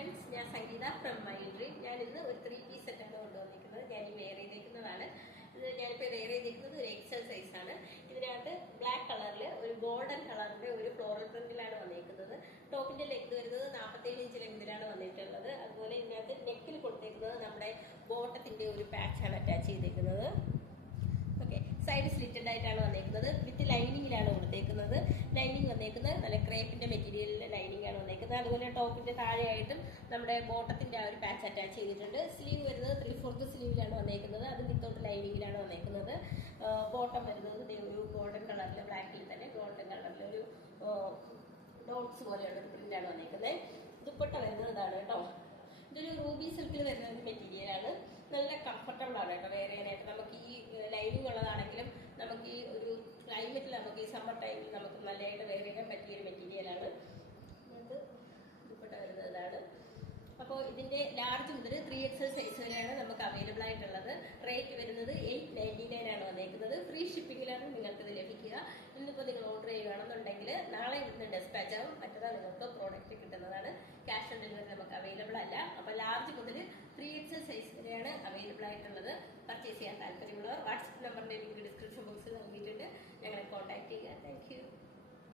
Friends, ഞാൻ സംഗീത from my dream. ഞാൻ ഇന്ന് ഒരു 3-piece സെറ്റാണ് കൊണ്ടുവന്നിരിക്കുന്നത്. ഞാൻ ഈ വെയർ ചെയ്തേക്കുന്നതാണ്. ഇത് ഞാനിപ്പോൾ വെയർ ചെയ്തേക്കുന്നത് ഒരു എക്സൽ സൈസ് ആണ്. ഇതിനകത്ത് ബ്ലാക്ക് കളറിൽ ഒരു ഗോൾഡൻ കളറിന്റെ ഒരു ഫ്ലോറൽ പ്രിന്റിലാണ് വന്നിരിക്കുന്നത്. ടോപ്പിന്റെ ലെഗ് വരുന്നത് 47 ഇഞ്ച് ലെങ്തിലാണ് വന്നിട്ടുള്ളത്. അതുപോലെ ഇതിനകത്ത് നെക്കിൽ കൊടുത്തേക്കുന്നത് നമ്മുടെ ബോട്ടത്തിന്റെ ഒരു പാച്ചാണ് അറ്റാച്ച് ചെയ്തേക്കുന്നത്. ഓക്കെ, സൈഡ് സ്ലിറ്റഡ് ആയിട്ടാണ് വന്നേക്കുന്നത്. വിത്ത് ലൈനിങ്ങിലാണ് കൊടുത്തേക്കുന്നത്. ലൈനിങ് വന്നേക്കുന്നത് നല്ല ക്രേപ്പിന്റെ മെറ്റീരിയലിന്റെ ലൈനിങ് ആണ് വന്നേക്കുന്നത്. അതുപോലെ ടോപ്പിന്റെ താഴെയായിട്ടും നമ്മുടെ ബോട്ടത്തിന്റെ ആ ഒരു പാച്ച് അറ്റാച്ച് ചെയ്തിട്ടുണ്ട്. സ്ലീവ് വരുന്നത് 3/4 സ്ലീവിലാണ് വന്നേക്കുന്നത്. അത് വിത്തൗട്ട് ലൈനിങ്ങിലാണ് വന്നേക്കുന്നത്. ബോട്ടം വരുന്നത് ഒരു ഗോൾഡൻ കളറിലെ ബ്ലാക്കിൽ തന്നെ ഗോൾഡൻ കളറിലെ ഒരു ഡോട്ട്സ് പോലെയുള്ള ഒരു പ്രിന്റാണ് വന്നേക്കുന്നത്. ദുപ്പട്ട വരുന്നത് ഇതാണ് കേട്ടോ. ഇതൊരു റൂബി സിൽക്കിൽ വരുന്ന ഒരു മെറ്റീരിയലാണ്. നല്ല കംഫർട്ടബിൾ ആണ് കേട്ടോ വെയർ ചെയ്യാനായിട്ട്. നമുക്ക് ഈ ലൈനിങ് ഉള്ളതാണെങ്കിലും നമുക്ക് ഈ ഒരു ക്ലൈമറ്റിൽ നമുക്ക് ഈ സമ്മർ ടൈമിൽ നമുക്ക് നല്ലതായിട്ട് വെയർ ചെയ്യാൻ പറ്റിയ ഒരു മെറ്റീരിയലാണ്. ഇത് ദുപ്പട്ട വരുന്നത് ഇതാണ്. അപ്പോൾ ഇതിന്റെ ലാർജ് മുതൽ 3XL സൈസ് വരെയാണ് നമുക്ക് അവൈലബിൾ ആയിട്ടുള്ളത്. റേറ്റ് വരുന്നത് 899 ആണ് വന്നേക്കുന്നത്. ഫ്രീ ഷിപ്പിംഗിലാണ് നിങ്ങൾക്ക് ഇത് ലഭിക്കുക. ഇന്നിപ്പോൾ നിങ്ങൾ ഓർഡർ ചെയ്യുകയാണെന്നുണ്ടെങ്കിൽ നാളെ ഇന്ന് ഡെസ്പാച്ച് ആവും. മറ്റന്നാൾ നിങ്ങൾക്ക് പ്രോഡക്റ്റ് കിട്ടുന്നതാണ്. ക്യാഷ് ഓൺ ഡെലിവറി നമുക്ക് അവൈലബിൾ അല്ല. അപ്പോൾ ലാർജ് മുതൽ 3XL സൈസ് വരെയാണ് അവൈലബിൾ ആയിട്ടുള്ളത്. പർച്ചേസ് ചെയ്യാൻ താല്പര്യമുള്ളവർ വാട്സ്ആപ്പ് നമ്പറിന്റെ ലിങ്ക് ഡിസ്ക്രിപ്ഷൻ ബോക്സിൽ നൽകിയിട്ടുണ്ട്. ഞങ്ങളെ കോൺടാക്ട് ചെയ്യുക. Thank you.